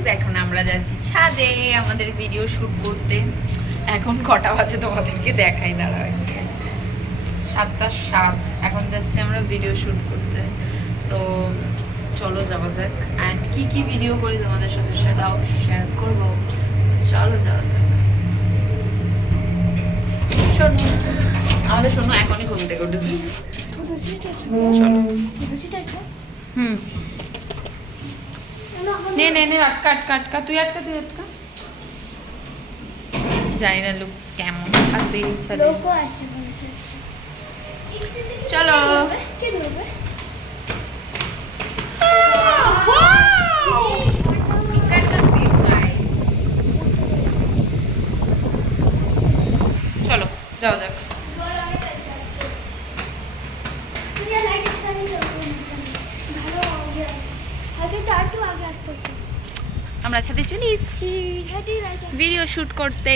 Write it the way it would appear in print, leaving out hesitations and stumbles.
Guys, এখন আমরা যাচ্ছি ছাদে আমাদের ভিডিও শুট করতে। এখন কটা বাজে তোমাদেরকে দেখাই না, 7:07। এখন যাচ্ছি আমরা ভিডিও শুট করতে। তো চলো যাওয়া যাক, অ্যান্ড কি ভিডিও করি তোমাদের সাথে সেটাও শেয়ার করবো। চলো যাওয়া যাক। শোনো, আমাদের শোনো এখনই ঘুম থেকে উঠেছি। চলো। নে আটকা তুই আটকা। জানি না লুকস কেমন থাকবে। চলো চলো যাওয়া যাক। আমরা ছাদে চলে এসেছি ভিডিও শুট করতে।